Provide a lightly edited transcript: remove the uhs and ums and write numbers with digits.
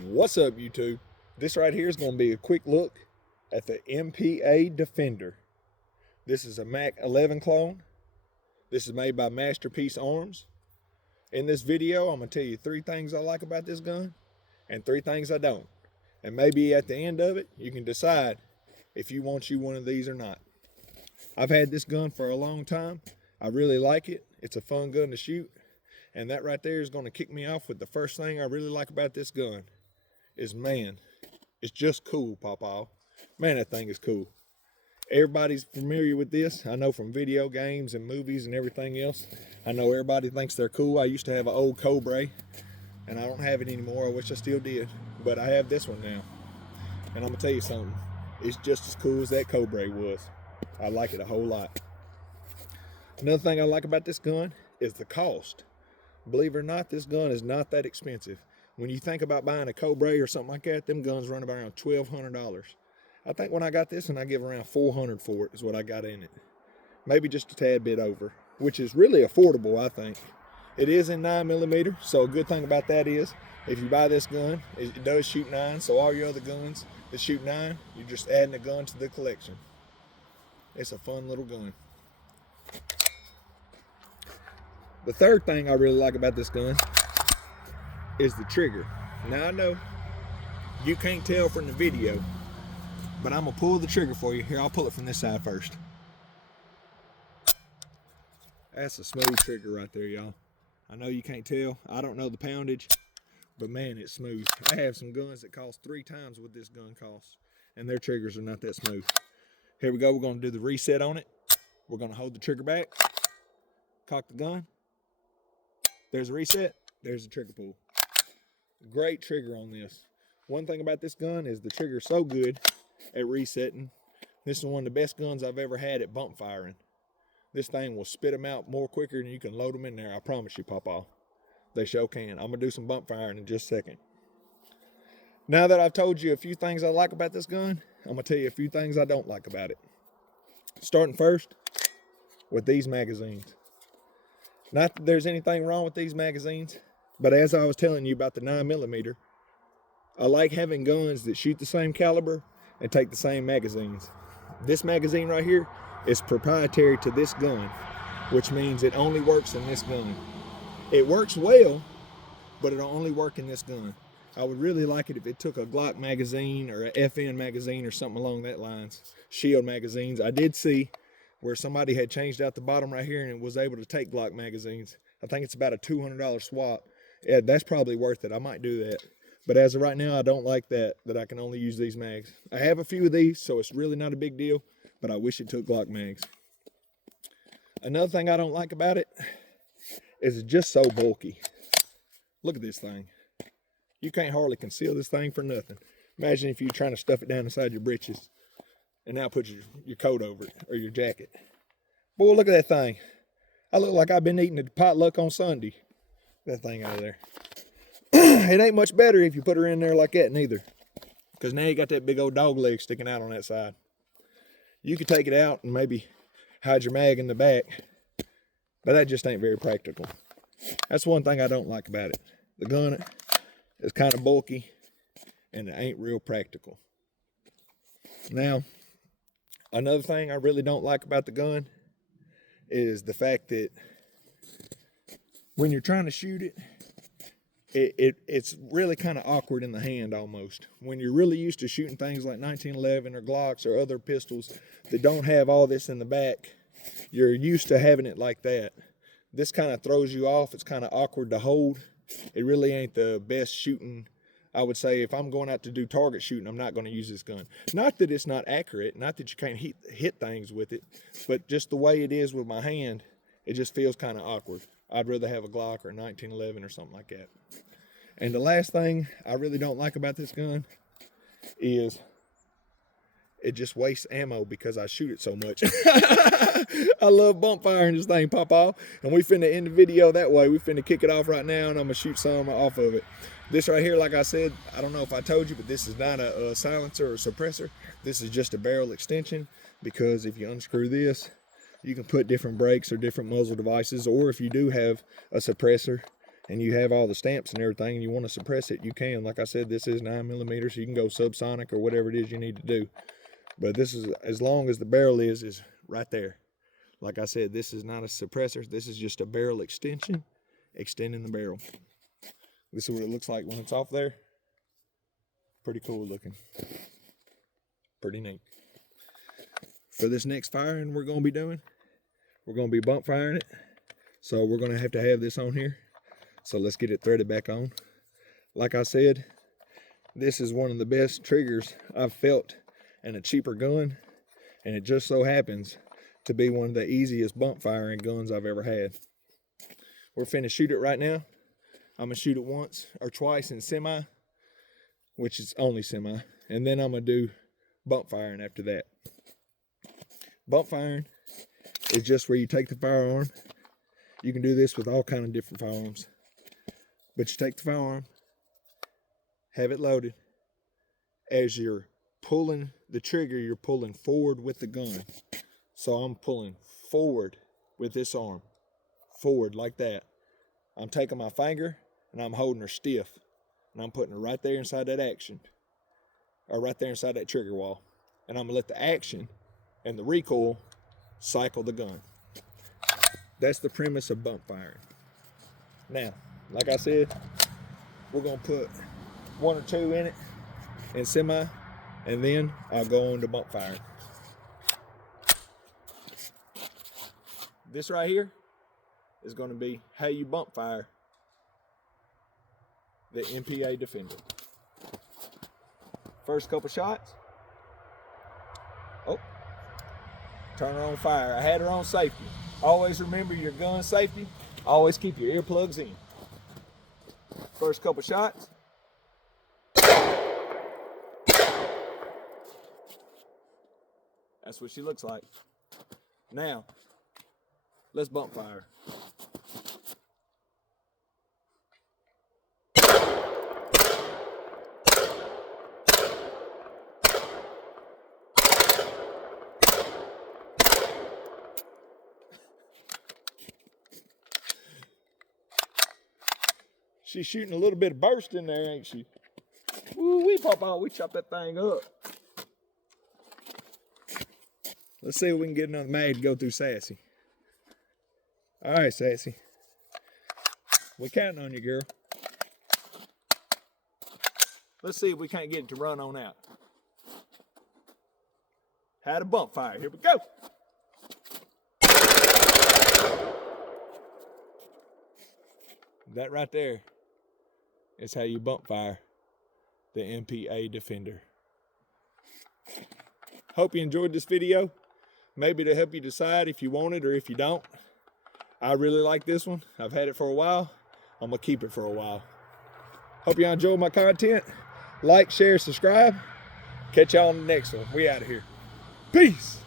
What's up, YouTube? This right here is going to be a quick look at the MPA Defender. This is a Mac 11 clone. This is made by Masterpiece Arms. In this video, I'm going to tell you 3 things I like about this gun and 3 things I don't. And maybe at the end of it, you can decide if you want one of these or not. I've had this gun for a long time. I really like it. It's a fun gun to shoot. And that right there is going to kick me off with the first thing I really like about this gun is, man, it's just cool, Pawpaw. Man, that thing is cool. Everybody's familiar with this. I know from video games and movies and everything else. I know everybody thinks they're cool. I used to have an old Cobra, and I don't have it anymore. I wish I still did. But I have this one now. And I'm going to tell you something. It's just as cool as that Cobra was. I like it a whole lot. Another thing I like about this gun is the cost. Believe it or not, this gun is not that expensive. When you think about buying a Cobra or something like that, them guns run about around $1,200. I think when I got this one, I give around $400 for it is what I got in it. Maybe just a tad bit over, which is really affordable, I think. It is in 9mm, so a good thing about that is, if you buy this gun, it does shoot 9, so all your other guns that shoot 9, you're just adding a gun to the collection. It's a fun little gun. The third thing I really like about this gun is the trigger. Now I know you can't tell from the video, but I'm gonna pull the trigger for you. Here, I'll pull it from this side first. That's a smooth trigger right there, y'all. I know you can't tell. I don't know the poundage, but man, it's smooth. I have some guns that cost 3 times what this gun costs, and their triggers are not that smooth. Here we go. We're gonna do the reset on it. We're gonna hold the trigger back, cock the gun. There's a reset. There's the trigger pull. Great trigger on this. One thing about this gun is the trigger's so good at resetting. This is one of the best guns I've ever had at bump firing. This thing will spit them out more quicker than you can load them in there. I promise you, Pawpaw. They sure can. I'm going to do some bump firing in just a second. Now that I've told you a few things I like about this gun, I'm going to tell you a few things I don't like about it. Starting first with these magazines. Not that there's anything wrong with these magazines, but as I was telling you about the 9mm, I like having guns that shoot the same caliber and take the same magazines. This magazine right here is proprietary to this gun, which means it only works in this gun. It works well, but it'll only work in this gun. I would really like it if it took a Glock magazine or a FN magazine or something along that lines. Shield magazines. I did see where somebody had changed out the bottom right here and was able to take Glock magazines. I think it's about a $200 swap. Yeah, that's probably worth it. I might do that. But as of right now, I don't like that I can only use these mags. I have a few of these, so it's really not a big deal, but I wish it took Glock mags. Another thing I don't like about it is it's just so bulky. Look at this thing. You can't hardly conceal this thing for nothing. Imagine if you're trying to stuff it down inside your britches and now put your coat over it or your jacket. Boy, look at that thing. I look like I've been eating a potluck on Sunday. That thing out of there. It ain't much better if you put her in there like that neither, because now you got that big old dog leg sticking out on that side. You could take it out and maybe hide your mag in the back, but that just ain't very practical. That's one thing I don't like about it. The gun is kind of bulky and it ain't real practical. Now, another thing I really don't like about the gun is the fact that when you're trying to shoot it, it's really kind of awkward in the hand almost. When you're really used to shooting things like 1911 or Glocks or other pistols that don't have all this in the back, you're used to having it like that. This kind of throws you off. It's kind of awkward to hold. It really ain't the best shooting. I would say if I'm going out to do target shooting, I'm not going to use this gun. Not that it's not accurate, not that you can't hit things with it, but just the way it is with my hand, it just feels kind of awkward. I'd rather have a Glock or a 1911 or something like that. And the last thing I really don't like about this gun is it just wastes ammo because I shoot it so much. I love bump firing this thing, Pawpaw. And we finna end the video that way. We finna kick it off right now and I'm gonna shoot some off of it. This right here, like I said, I don't know if I told you, but this is not a silencer or a suppressor. This is just a barrel extension, because if you unscrew this, you can put different brakes or different muzzle devices, or if you do have a suppressor, and you have all the stamps and everything and you want to suppress it, you can. Like I said, this is 9mm, so you can go subsonic or whatever it is you need to do. But this is, as long as the barrel is right there. Like I said, this is not a suppressor. This is just a barrel extension, extending the barrel. This is what it looks like when it's off there. Pretty cool looking. Pretty neat. For this next firing we're going to be doing, we're going to be bump firing it. So we're going to have this on here. So let's get it threaded back on. Like I said, this is one of the best triggers I've felt in a cheaper gun. And it just so happens to be one of the easiest bump firing guns I've ever had. We're finna shoot it right now. I'm gonna shoot it once or twice in semi, which is only semi. And then I'm gonna do bump firing after that. Bump firing is just where you take the firearm. You can do this with all kind of different firearms. But you take the firearm, have it loaded. As you're pulling the trigger, you're pulling forward with the gun. So I'm pulling forward with this arm. Forward like that. I'm taking my finger and I'm holding her stiff. And I'm putting her right there inside that action. Or right there inside that trigger wall. And I'm gonna let the action and the recoil cycle the gun. That's the premise of bump firing. Now, like I said, we're gonna put 1 or 2 in it in semi, and then I'll go on to bump firing. This right here is gonna be how you bump fire the MPA Defender. First couple shots. Oh, turn her on fire. I had her on safety. Always remember your gun safety. Always keep your earplugs in. First couple shots. That's what she looks like. Now, let's bump fire. She's shooting a little bit of burst in there, ain't she? Woo, we pop out, we chop that thing up. Let's see if we can get another mag to go through Sassy. All right, Sassy. We're counting on you, girl. Let's see if we can't get it to run on out. Had a bump fire, here we go. That right there is how you bump fire the MPA Defender. Hope you enjoyed this video. Maybe to help you decide if you want it or if you don't. I really like this one. I've had it for a while. I'm gonna keep it for a while. Hope y'all enjoyed my content. Like, share, subscribe. Catch y'all on the next one. We out of here. Peace.